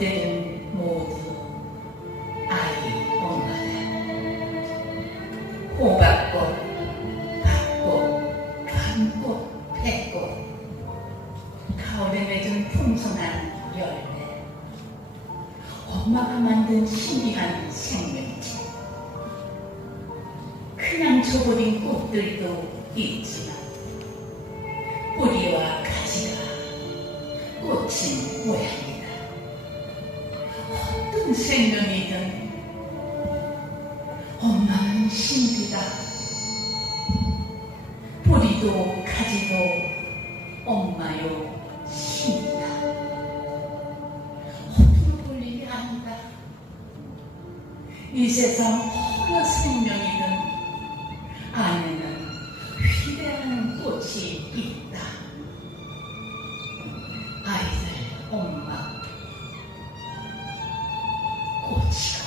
꽃들은 모두 아이 엄마다. 호박꽃, 밭꽃, 감꽃, 배꽃, 가을에 맺은 풍성한 열매, 엄마가 만든 신비한 생명체. 그냥 줘버린 꽃들도 있지만 뿌리와 가지가 꽃인 모양이다. 생명이든 엄마는 신비다. 뿌리도 가지도 엄마요 신이다. 볼 일이 아니다. 이 세상 어느 생명이든 안에는 위대한 꽃이 있다. Yeah.